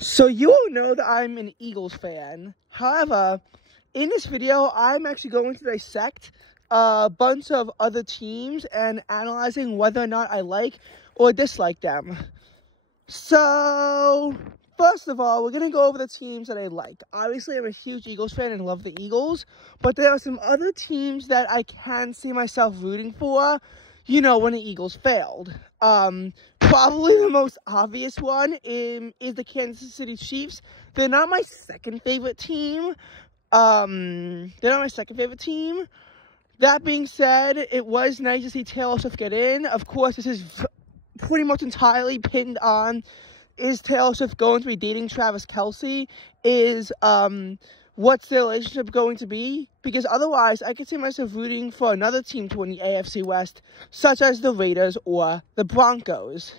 So you all know that I'm an Eagles fan. However, in this video, I'm actually going to dissect a bunch of other teams and analyzing whether or not I like or dislike them. So, first of all, we're going to go over the teams that I like. Obviously, I'm a huge Eagles fan and love the Eagles, but there are some other teams that I can see myself rooting for, you know, when the Eagles failed. Probably the most obvious one is the Kansas City Chiefs. They're not my second favorite team. That being said, it was nice to see Taylor Swift get in. Of course, this is pretty much entirely pinned on, is Taylor Swift going to be dating Travis Kelce? What's their relationship going to be? Because otherwise, I could see myself rooting for another team to win the AFC West, such as the Raiders or the Broncos.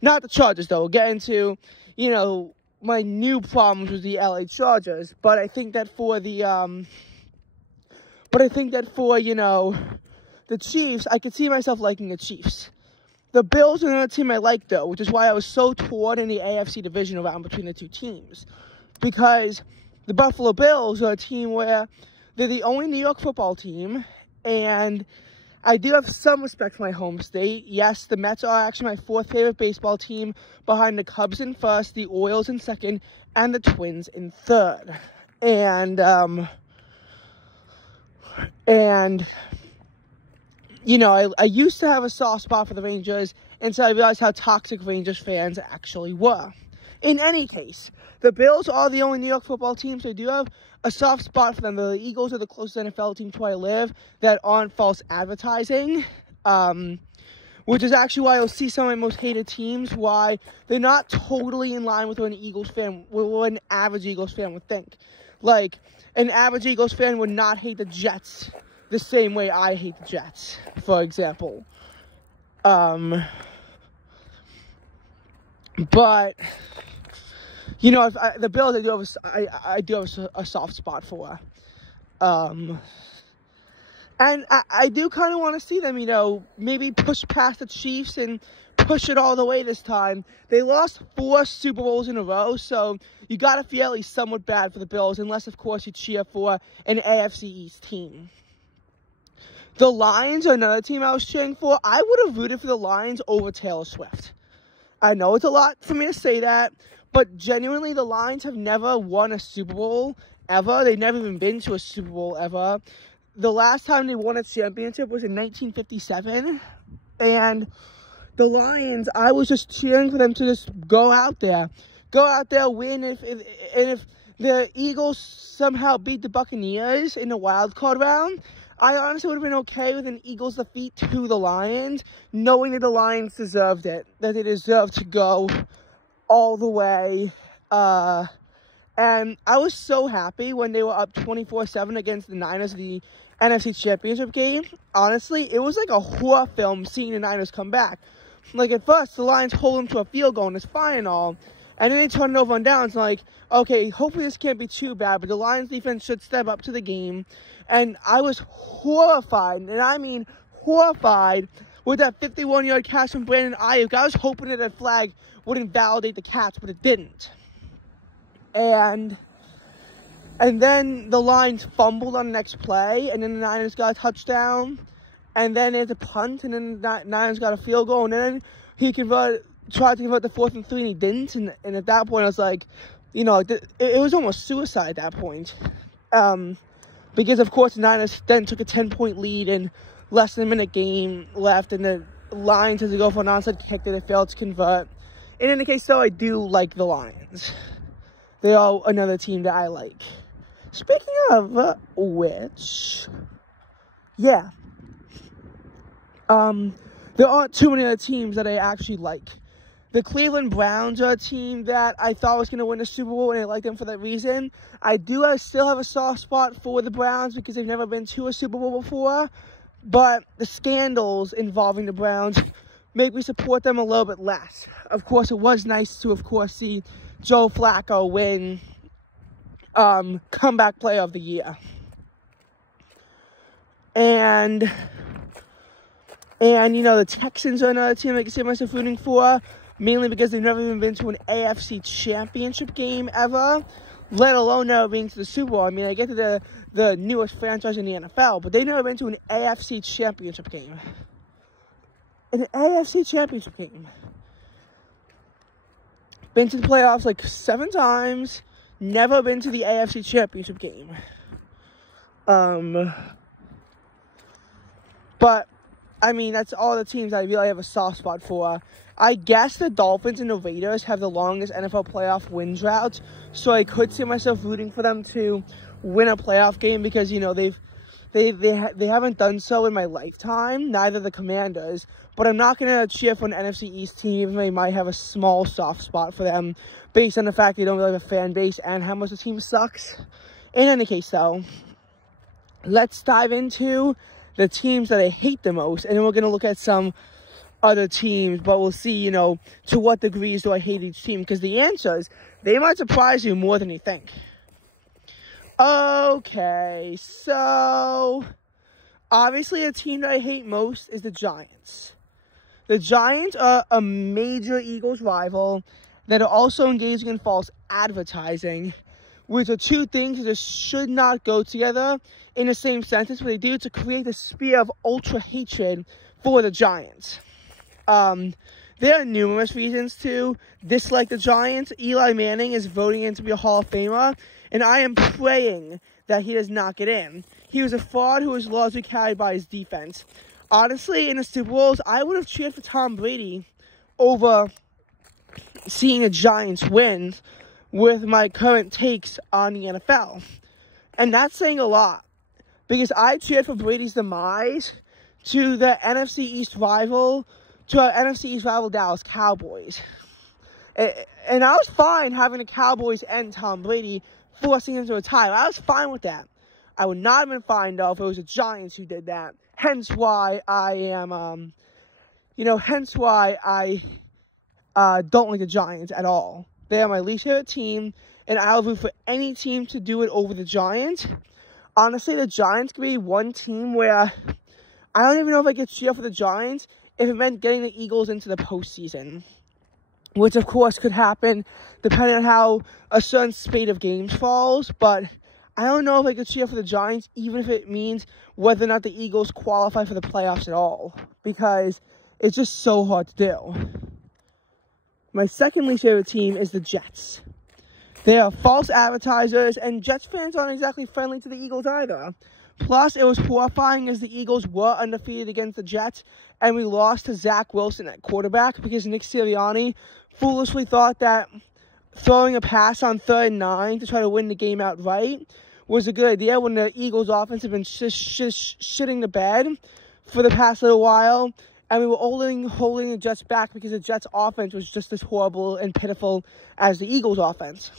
Not the Chargers, though. We'll get into, you know, my new problems with the LA Chargers. But I think that for the, you know, the Chiefs, I could see myself liking the Chiefs. The Bills are another team I like, though, which is why I was so torn in the AFC division round between the two teams. Because the Buffalo Bills are a team where they're the only New York football team, and I do have some respect for my home state. Yes, the Mets are actually my fourth favorite baseball team, behind the Cubs in first, the Orioles in second, and the Twins in third. And you know, I used to have a soft spot for the Rangers until I realized how toxic Rangers fans actually were. In any case, the Bills are the only New York football team, so I do have a soft spot for them. The Eagles are the closest NFL team to where I live that aren't false advertising, which is actually why you'll see some of my most hated teams, why they're not totally in line with what an average Eagles fan would think. Like, an average Eagles fan would not hate the Jets the same way I hate the Jets, for example. But, you know, the Bills, I do have a soft spot for. And I do kind of want to see them, you know, maybe push past the Chiefs and push it all the way this time. They lost 4 Super Bowls in a row, so you got to feel at least somewhat bad for the Bills, unless, of course, you cheer for an AFC East team. The Lions are another team I was cheering for. I would have rooted for the Lions over Taylor Swift. I know it's a lot for me to say that, but genuinely, the Lions have never won a Super Bowl ever. They've never even been to a Super Bowl ever. The last time they won a championship was in 1957, and the Lions, I was just cheering for them to just go out there, win. If the Eagles somehow beat the Buccaneers in the wild card round, I honestly would have been okay with an Eagles defeat to the Lions, knowing that the Lions deserved it, that they deserved to go all the way. And I was so happy when they were up 24-7 against the Niners in the NFC Championship game. Honestly, it was like a horror film seeing the Niners come back. Like, at first, the Lions hold them to a field goal, and it's fine and all. And then they turn it over on downs, like, okay, hopefully this can't be too bad, but the Lions defense should step up to the game. And I was horrified, and I mean horrified, with that 51-yard catch from Brandon Ayuk. I was hoping that flag wouldn't validate the catch, but it didn't. And then the Lions fumbled on the next play, and then the Niners got a touchdown, and then they had to punt, and then the Niners got a field goal, and then he tried to convert the 4th and 3, and he didn't, and at that point, I was like, you know, it was almost suicide at that point, because, of course, the Niners then took a 10-point lead in less than a minute game left, and the Lions had to go for an onside kick that they failed to convert. In any case, though, I do like the Lions. They are another team that I like. Speaking of which, yeah, there aren't too many other teams that I actually like. The Cleveland Browns are a team that I thought was going to win the Super Bowl, and I like them for that reason. I still have a soft spot for the Browns because they've never been to a Super Bowl before, but the scandals involving the Browns make me support them a little bit less. Of course, it was nice to, of course, see Joe Flacco win Comeback Player of the Year. And you know, the Texans are another team I can see myself rooting for. mainly because they've never even been to an AFC Championship game ever, let alone never being to the Super Bowl. I mean, I get to the newest franchise in the NFL, but they've never been to an AFC Championship game. An AFC Championship game. Been to the playoffs like 7 times, never been to the AFC Championship game. But, I mean, that's all the teams I really have a soft spot for. I guess the Dolphins and the Raiders have the longest NFL playoff win drought, so I could see myself rooting for them to win a playoff game because, you know, they haven't done so in my lifetime, neither the Commanders, but I'm not going to cheer for an NFC East team, even though they might have a small soft spot for them, based on the fact they don't really have a fan base and how much the team sucks. In any case, though, let's dive into the teams that I hate the most, and then we're going to look at some other teams, but we'll see, you know, to what degrees do I hate each team, because the answers, they might surprise you more than you think. Okay, so, obviously a team that I hate most is the Giants. The Giants are a major Eagles rival that are also engaging in false advertising, which are two things that should not go together in the same sentence, but they do to create a spear of ultra hatred for the Giants. There are numerous reasons to dislike the Giants. Eli Manning is voting in to be a Hall of Famer, and I am praying that he does not get in. He was a fraud who was largely carried by his defense. Honestly, in the Super Bowls, I would have cheered for Tom Brady over seeing the Giants win with my current takes on the NFL. And that's saying a lot, because I cheered for Brady's demise to the NFC East rival, to our NFC East rival Dallas Cowboys. And I was fine having the Cowboys and Tom Brady forcing him to retire. I was fine with that. I would not have been fine, though, if it was the Giants who did that. Hence why I am, hence why I don't like the Giants at all. They are my least favorite team, and I'll root for any team to do it over the Giants. Honestly, the Giants could be one team where I don't even know if I could cheer for the Giants if it meant getting the Eagles into the postseason, which, of course, could happen depending on how a certain spate of games falls. But I don't know if I could cheer for the Giants, even if it means whether or not the Eagles qualify for the playoffs at all, because it's just so hard to do. My second least favorite team is the Jets. They are false advertisers, and Jets fans aren't exactly friendly to the Eagles either. Plus, it was horrifying as the Eagles were undefeated against the Jets, and we lost to Zach Wilson at quarterback because Nick Sirianni foolishly thought that throwing a pass on 3rd and 9 to try to win the game outright was a good idea when the Eagles' offense had been shitting the bed for the past little while, and we were holding the Jets back because the Jets' offense was just as horrible and pitiful as the Eagles' offense.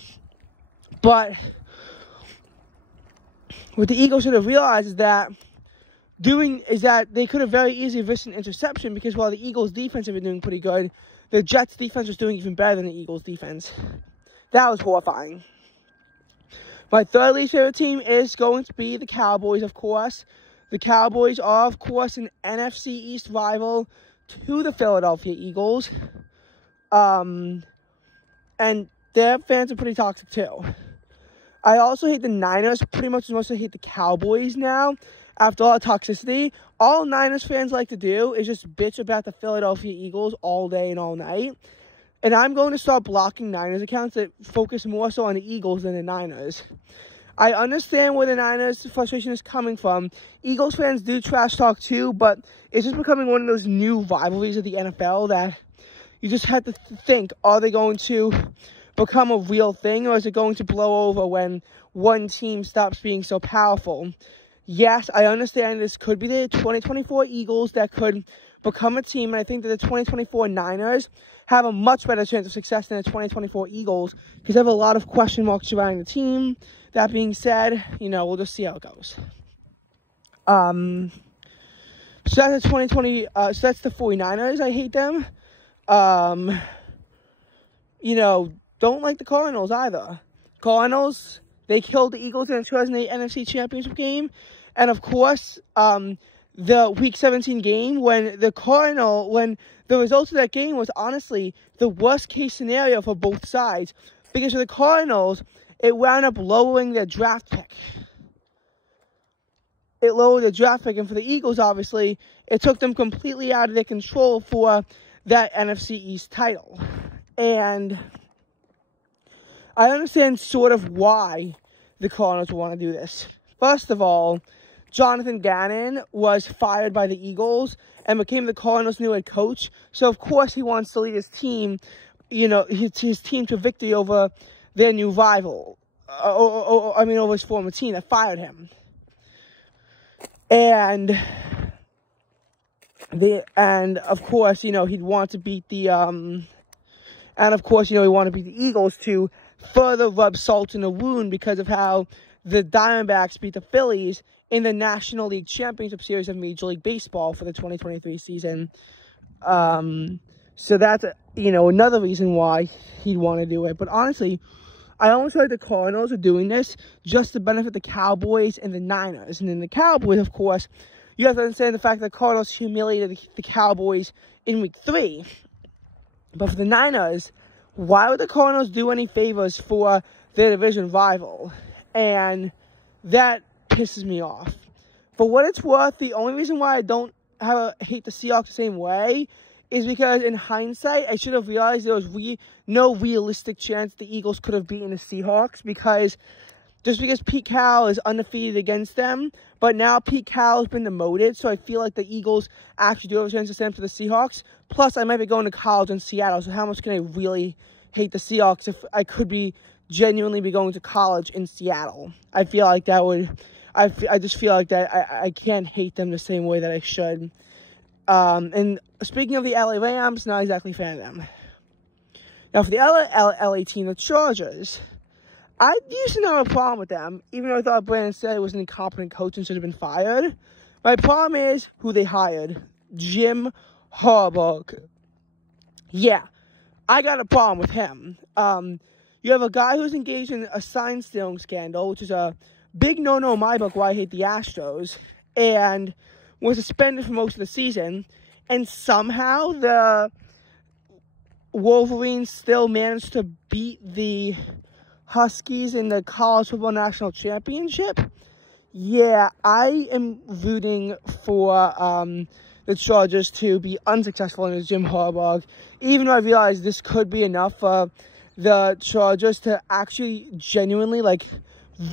But what the Eagles should have realized is that they could have very easily risked an interception, because while the Eagles' defense had been doing pretty good, the Jets' defense was doing even better than the Eagles' defense. That was horrifying. My third least favorite team is going to be the Cowboys, of course. The Cowboys are, of course, an NFC East rival to the Philadelphia Eagles. And their fans are pretty toxic, too. I also hate the Niners pretty much as much as I hate the Cowboys now. After all the toxicity, all Niners fans like to do is just bitch about the Philadelphia Eagles all day and all night. And I'm going to start blocking Niners accounts that focus more so on the Eagles than the Niners. I understand where the Niners' frustration is coming from. Eagles fans do trash talk too, but it's just becoming one of those new rivalries of the NFL that you just have to think, are they going to become a real thing, or is it going to blow over when one team stops being so powerful? Yes, I understand this could be the 2024 Eagles that could become a team, and I think that the 2024 Niners have a much better chance of success than the 2024 Eagles, because they have a lot of question marks surrounding the team. That being said, we'll just see how it goes. So that's the 2020. So that's the 49ers. I hate them. Don't like the Cardinals either. Cardinals, they killed the Eagles in the 2008 NFC Championship game, and of course, the Week 17 game when the results of that game was honestly the worst case scenario for both sides. Because for the Cardinals, it wound up lowering their draft pick. It lowered the draft pick, and for the Eagles, obviously, it took them completely out of their control for that NFC East title. And I understand sort of why the Cardinals want to do this. First of all, Jonathan Gannon was fired by the Eagles and became the Cardinals' new head coach. So, of course, he wants to lead his team, his team to victory over their new rival. Over his former team that fired him. And of course, he'd want to beat the, he wanted to beat the Eagles to further rub salt in the wound because of how the Diamondbacks beat the Phillies in the National League Championship Series of Major League Baseball for the 2023 season. So that's, another reason why he'd want to do it. But honestly, I almost feel like the Cardinals are doing this just to benefit the Cowboys and the Niners. And then the Cowboys, of course, you have to understand the fact that the Cardinals humiliated the Cowboys in Week 3. But for the Niners, why would the Cardinals do any favors for their division rival? And that pisses me off. For what it's worth, the only reason why I don't hate the Seahawks the same way is because in hindsight, I should have realized there was no realistic chance the Eagles could have beaten the Seahawks because Pete Carroll is undefeated against them, but now Pete Carroll has been demoted, so I feel like the Eagles actually do have a chance to stand for the Seahawks. Plus, I might be going to college in Seattle, so how much can I really hate the Seahawks if I could be genuinely be going to college in Seattle? I feel like that would, I just feel like that I can't hate them the same way that I should. And speaking of the LA Rams, not exactly a fan of them. Now, for the LA team, the Chargers, I used to not have a problem with them, even though I thought Brandon Staley was an incompetent coach and should have been fired. My problem is who they hired, Jim Harbaugh. Yeah, I got a problem with him. You have a guy who's engaged in a sign stealing scandal, which is a big no-no in my book why I hate the Astros, and was suspended for most of the season, and somehow the Wolverines still managed to beat the Huskies in the College Football National Championship. Yeah, I am rooting for the Chargers to be unsuccessful under Jim Harbaugh, even though I realize this could be enough for the Chargers to actually genuinely,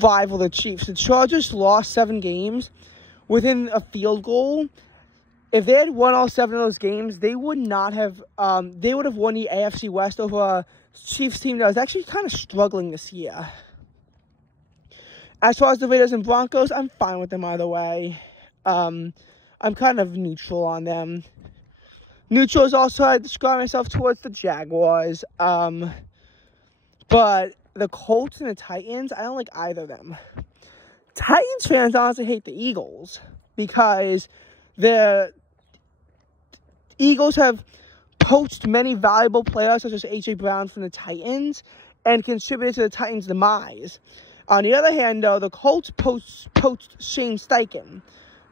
rival the Chiefs. The Chargers lost 7 games within a field goal. If they had won all 7 of those games, they would not have, they would have won the AFC West over a Chiefs team that was actually kind of struggling this year. As far as the Raiders and Broncos, I'm fine with them either way. I'm kind of neutral on them. Neutral is also how I describe myself towards the Jaguars. But the Colts and the Titans, I don't like either of them. Titans fans honestly hate the Eagles because the Eagles have poached many valuable players such as A.J. Brown from the Titans and contributed to the Titans' demise. On the other hand, though, the Colts poached Shane Steichen,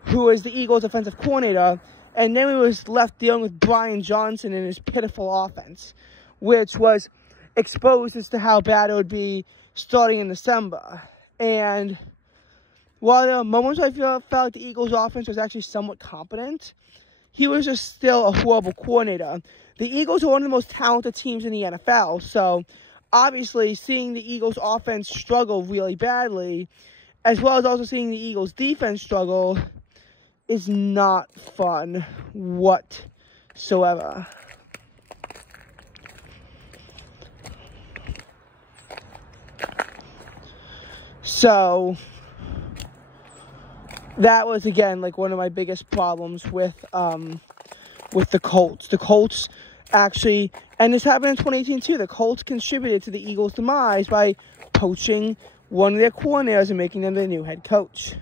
who is the Eagles' offensive coordinator, and then he was left dealing with Brian Johnson and his pitiful offense, which was exposed as to how bad it would be starting in December. And while there were moments I felt like the Eagles' offense was actually somewhat competent, he was just still a horrible coordinator. The Eagles are one of the most talented teams in the NFL, so obviously seeing the Eagles' offense struggle really badly, as well as also seeing the Eagles' defense struggle, is not fun whatsoever. So that was, again, one of my biggest problems with the Colts. The Colts actually, and this happened in 2018 too, the Colts contributed to the Eagles' demise by poaching one of their coordinators and making them their new head coach.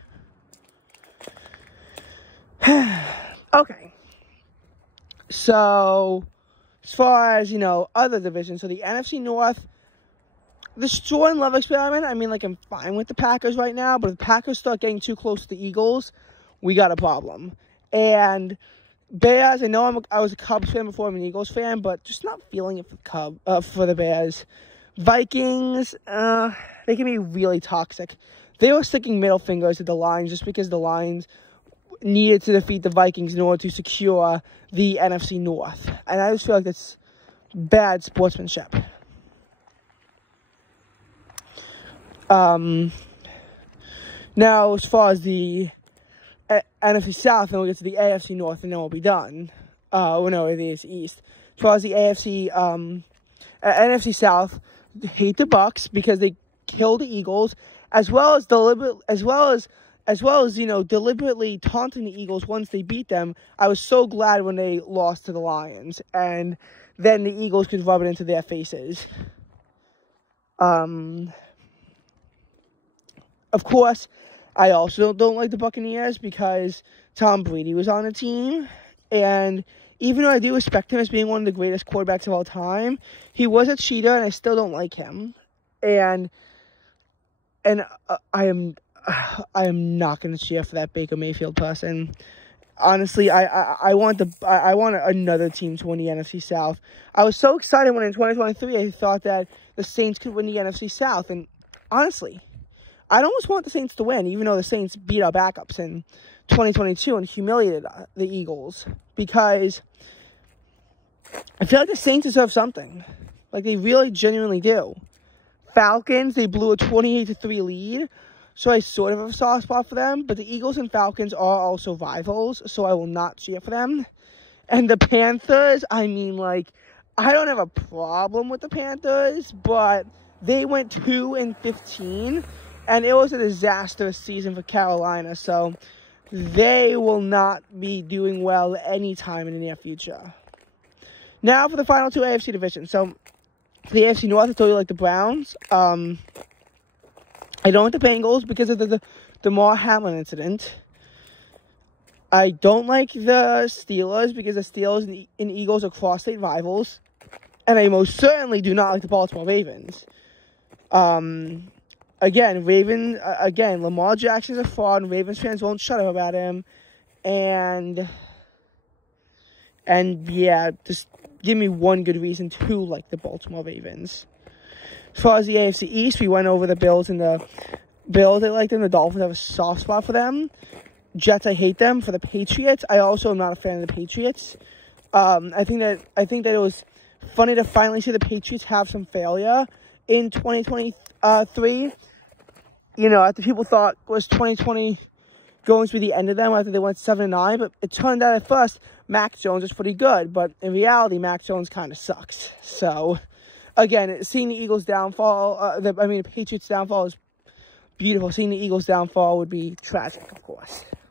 Okay. So, as far as, other divisions, so the NFC North, the Jordan Love experiment, I'm fine with the Packers right now, but if the Packers start getting too close to the Eagles, we got a problem. And Bears, I know I was a Cubs fan before I'm an Eagles fan, but just not feeling it for the Bears. Vikings, they can be really toxic. They were sticking middle fingers at the Lions just because the Lions needed to defeat the Vikings in order to secure the NFC North. And I just feel like that's bad sportsmanship. Now, as far as the NFC South, then we'll get to the AFC North, and then we'll be done. No, the AFC East. As far as the NFC South, hate the Bucs because they killed the Eagles, as well as deliberately taunting the Eagles once they beat them. I was so glad when they lost to the Lions, and then the Eagles could rub it into their faces. Of course, I also don't like the Buccaneers because Tom Brady was on the team, and even though I do respect him as being one of the greatest quarterbacks of all time, he was a cheater, and I still don't like him. And I am not going to cheer for that Baker Mayfield person. Honestly, I want another team to win the NFC South. I was so excited when in 2023 I thought that the Saints could win the NFC South, and honestly, I'd almost want the Saints to win, even though the Saints beat our backups in 2022 and humiliated the Eagles, because I feel like the Saints deserve something. Like, they really genuinely do. Falcons, they blew a 28-3 lead, so I sort of have a soft spot for them, but the Eagles and Falcons are also rivals, so I will not cheer for them. And the Panthers, I mean, like, I don't have a problem with the Panthers, but they went 2-15, and it was a disastrous season for Carolina, so they will not be doing well anytime in the near future. Now for the final two AFC divisions. So, for the AFC North, I told you like the Browns. I don't like the Bengals because of the Damar Hamlin incident. I don't like the Steelers because the Steelers and Eagles are cross-state rivals. And I most certainly do not like the Baltimore Ravens. Again, Lamar Jackson's a fraud, and Ravens fans won't shut up about him. And yeah, just give me one good reason to like the Baltimore Ravens. As far as the AFC East, we went over the Bills, and the Bills, I like them. The Dolphins have a soft spot for them. Jets, I hate them. For the Patriots, I also am not a fan of the Patriots. I think that it was funny to finally see the Patriots have some failure in 2023. You know, after people thought was 2020 going to be the end of them after they went 7-9, but it turned out at first Mac Jones is pretty good, but in reality, Mac Jones kind of sucks. So, again, seeing the Eagles downfall, the Patriots downfall is beautiful. Seeing the Eagles downfall would be tragic, of course.